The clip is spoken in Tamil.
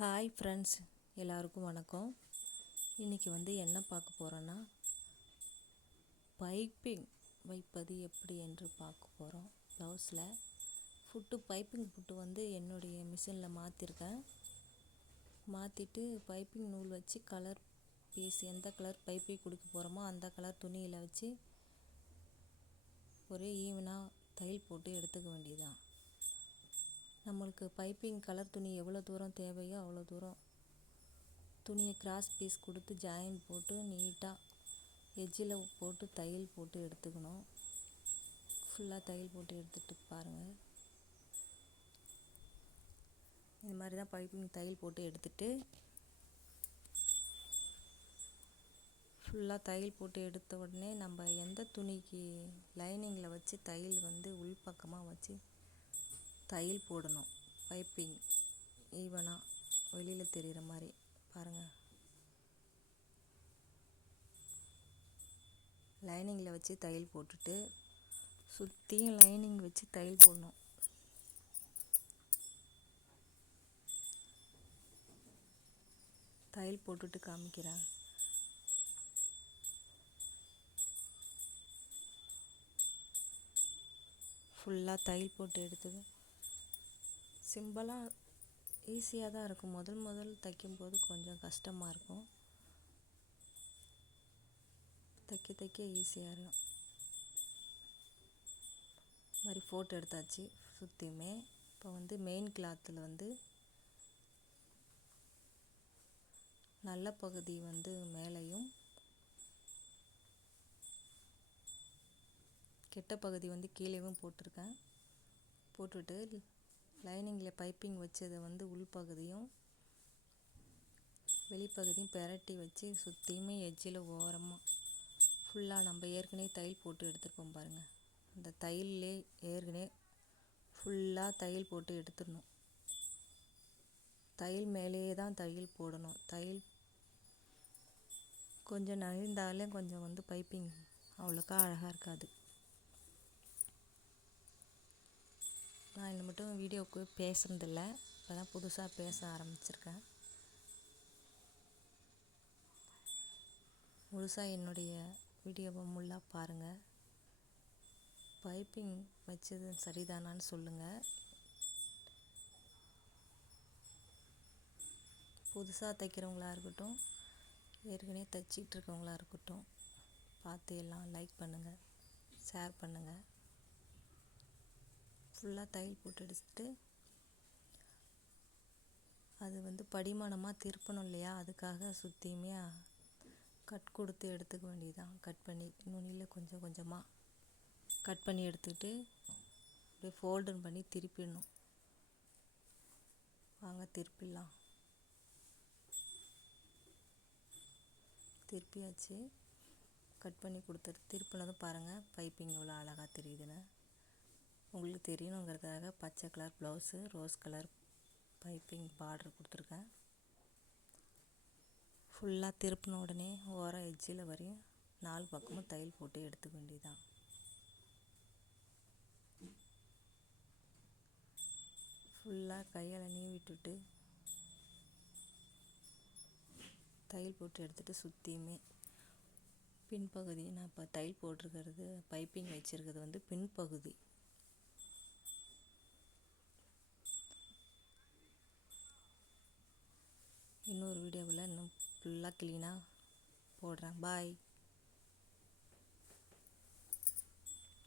ஹாய் ஃப்ரெண்ட்ஸ், எல்லாருக்கும் வணக்கம். இன்றைக்கி என்ன பார்க்க போகிறோன்னா, பைப்பிங் வைப்பது எப்படி என்று பார்க்க போகிறோம். ப்ளவுஸில் பைப்பிங் புட்டு என்னுடைய மிஷினில் மாற்றிருக்கேன். மாற்றிட்டு பைப்பிங் நூல் வச்சு கலர் பீஸ் எந்த கலர் பைப்பை கொடுக்க போகிறோமோ அந்த கலர் துணியில் வச்சு ஒரே ஈவனாக தையல் போட்டு எடுத்துக்க வேண்டியதுதான். நம்மளுக்கு பைப்பிங் கலர் துணி எவ்வளோ தூரம் தேவையோ அவ்வளோ தூரம் துணியை கிராஸ் பீஸ் கொடுத்து ஜாயின் போட்டு நீட்டாக எட்ஜில் போட்டு தையல் போட்டு எடுத்துக்கணும். ஃபுல்லாக தையல் போட்டு எடுத்துகிட்டு பாருங்கள். இது மாதிரி தான் பைப்பிங் தையல் போட்டு எடுத்துகிட்டு ஃபுல்லாக தையல் போட்டு எடுத்த உடனே நம்ம எந்த துணிக்கு லைனிங்கில் வச்சு தையல் உள்பக்கமாக வச்சு தையல் போடணும். பைப்பிங் ஈவனாக வெளியில் தெரிகிற மாதிரி பாருங்கள். லைனிங்கில் வச்சு தையல் போட்டுட்டு சுற்றியும் லைனிங் வச்சு தையல் போடணும். தையல் போட்டுட்டு காமிக்கிறேன். ஃபுல்லாக தையல் போட்டு எடுத்தது சிம்பிளாக ஈஸியாக தான் இருக்கும். முதல் தைக்கும்போது கொஞ்சம் கஷ்டமாக இருக்கும். தைக்க ஈஸியாக இருக்கும். இது மாதிரி ஃபோட்டோ எடுத்தாச்சு சுற்றியுமே. இப்போ மெயின் கிளாத்தில் நல்ல பகுதி மேலேயும் கெட்ட பகுதி கீழேயும் போட்டிருக்கேன். போட்டுட்டு லைனிங்கில் பைப்பிங் வச்சதை உள்பகுதியும் வெளிப்பகுதியும் பெரட்டி வச்சு சுற்றியுமே எட்ஜில் ஓரமாக ஃபுல்லாக நம்ம ஏற்கனவே தையல் போட்டு எடுத்துருப்போம் பாருங்கள். அந்த தையல்லே ஏற்கனவே ஃபுல்லாக தையல் போட்டு எடுத்துடணும். தையல் மேலேயே தான் தையல் போடணும். தையல் கொஞ்சம் நழுந்தாலே கொஞ்சம் பைப்பிங் அவ்வளோக்கா அழகாக இருக்காது. நான் இன்னும் மட்டும் வீடியோவுக்கு பேசுகிறதில்ல. இப்போ தான் புதுசாக பேச ஆரம்பிச்சிருக்கேன். முழுசாக என்னுடைய வீடியோவை முள்ளாக பாருங்கள். பைப்பிங் வச்சது சரிதானான்னு சொல்லுங்கள். புதுசாக தைக்கிறவங்களா இருக்கட்டும், ஏற்கனவே தைச்சிட்டு இருக்கவங்களா இருக்கட்டும், பார்த்து எல்லாம் லைக் பண்ணுங்கள், ஷேர் பண்ணுங்கள். ஃபுல்லாக தையல் போட்டு எடுத்துட்டு அது படிமானமாக திருப்பணும் இல்லையா, அதுக்காக சுற்றியுமே கட் கொடுத்து எடுத்துக்க வேண்டியதுதான். கட் பண்ணி நுனியில் கொஞ்சம் கொஞ்சமாக கட் பண்ணி எடுத்துக்கிட்டு அப்படியே ஃபோல்டன் பண்ணி திருப்பிடணும். வாங்க திருப்பிடலாம். திருப்பியாச்சு. கட் பண்ணி திருப்பினதும் பாருங்கள் பைப்பிங் எவ்வளோ அழகாக தெரியுதுன்னு. உங்களுக்கு தெரியணுங்கிறதுக்காக பச்சை colour blouse, rose colour piping border கொடுத்துருக்கேன். ஃபுல்லாக திருப்பின உடனே ஓரம் எட்ஜில் வரையும் 4 பக்கமும் தையல் போட்டு எடுத்துக்க வேண்டியதுதான். ஃபுல்லாக கையால் நீவி விட்டுட்டு தையல் போட்டு எடுத்துகிட்டு சுற்றியுமே பின்பகுதி, நான் இப்போ தையல் போட்டிருக்கிறது பைப்பிங் வச்சுருக்கிறது பின்பகுதி. இன்னொரு வீடியோவில் இன்னும் ஃபுல்லாக க்ளீனாக போடுறேன். பாய்.